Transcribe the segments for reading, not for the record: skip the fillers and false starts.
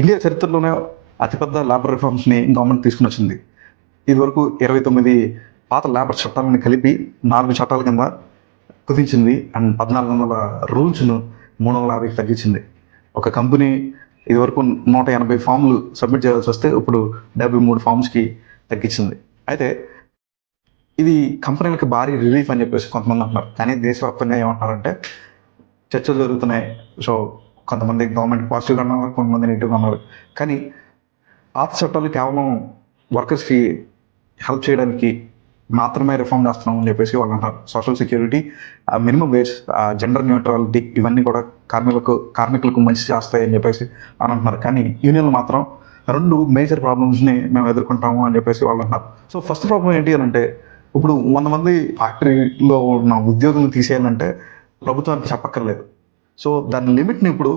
India చరిత్రలోనే అతిపెద్ద labour రిఫార్మ్స్ని government తీసుకుని వచ్చింది. ఇదివరకు 29 పాత లేబర్ చట్టాలను కలిపి 4 చట్టాల కింద కుదించింది. అండ్ 1400 రూల్స్ను 350కి తగ్గించింది. ఒక కంపెనీ ఇదివరకు 180 ఫామ్లు సబ్మిట్ చేయాల్సి వస్తే ఇప్పుడు 73 ఫామ్స్కి తగ్గించింది. అయితే ఇది కంపెనీలకు భారీ రిలీఫ్ అని చెప్పేసి కొంతమంది అంటున్నారు. కానీ దేశవ్యాప్తంగా ఏమంటారంటే చర్చలు జరుగుతున్నాయి. సో కొంతమంది గవర్నమెంట్ పాజిటివ్గా ఉన్నారు, కొంతమంది నెగిటివ్గా ఉన్నారు. కానీ పాత చట్టాలు కేవలం వర్కర్స్కి హెల్ప్ చేయడానికి మాత్రమే రిఫార్మ్ చేస్తున్నాం అని చెప్పేసి వాళ్ళు అంటారు. Social security, minimum wage, gender neutrality ఇవన్నీ కూడా కార్మికులకు మంచి చేస్తాయి అని చెప్పేసి అని అంటున్నారు. కానీ యూనియన్లు మాత్రం 2 మేజర్ ప్రాబ్లమ్స్ని మేము ఎదుర్కొంటాము అని చెప్పేసి వాళ్ళు అంటున్నారు. సో ఫస్ట్ ప్రాబ్లం ఏంటి అని అంటే, ఇప్పుడు 100 మంది ఫ్యాక్టరీలో ఉన్న ఉద్యోగులను తీసేయాలంటే ప్రభుత్వానికి చెప్పక్కర్లేదు. సో దాని లిమిట్ని ఇప్పుడు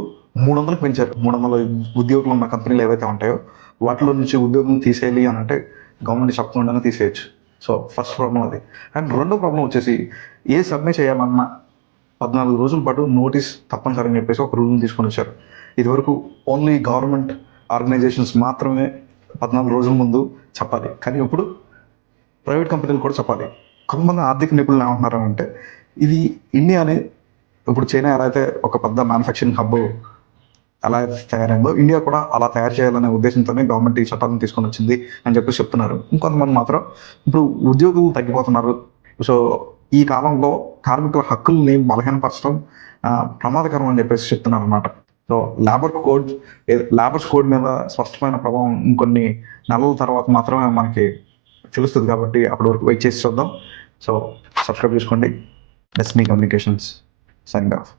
300కి పెంచారు. 300 ఉద్యోగులు ఉన్న కంపెనీలు ఏవైతే ఉంటాయో వాటిలో నుంచి ఉద్యోగులను తీసేయాలి అని అంటే గవర్నమెంట్ చెప్పకుండానే తీసేయచ్చు. సో ఫస్ట్ ప్రాబ్లం అది. అండ్ రెండో ప్రాబ్లం వచ్చేసి, ఏ సబ్మిట్ చేయాలన్నా 14 రోజుల పాటు నోటీస్ తప్పనిసరి అని చెప్పేసి ఒక రూల్ని తీసుకొని వచ్చారు. ఇదివరకు ఓన్లీ గవర్నమెంట్ ఆర్గనైజేషన్స్ మాత్రమే 14 రోజుల ముందు చెప్పాలి. కానీ ఇప్పుడు ప్రైవేట్ కంపెనీలు కూడా చెప్పాలి. కొంతమంది ఆర్థిక నిపుణులు ఏమంటున్నారు అంటే, ఇది ఇండియాని ఇప్పుడు చైనా ఎలా అయితే ఒక పెద్ద మ్యానుఫ్యాక్చరింగ్ హబ్ ఎలా అయితే తయారైందో ఇండియా కూడా అలా తయారు చేయాలనే ఉద్దేశంతోనే గవర్నమెంట్ ఈ చట్టాలను తీసుకొని వచ్చింది అని చెప్పేసి చెప్తున్నారు. ఇంకొంతమంది మాత్రం ఇప్పుడు ఉద్యోగులు తగ్గిపోతున్నారు. సో ఈ కాలంలో కార్మికుల హక్కుల్ని బలహీనపరచడం ప్రమాదకరం అని చెప్పేసి చెప్తున్నారు అనమాట. సో లేబర్స్ కోడ్ మీద స్పష్టమైన ప్రభావం ఇంకొన్ని నెలల తర్వాత మాత్రమే మనకి తెలుస్తుంది. కాబట్టి అప్పటి వరకు వెయిట్ చేసి చూద్దాం. సో సబ్స్క్రైబ్ చేసుకోండి. Destiny communications signing off.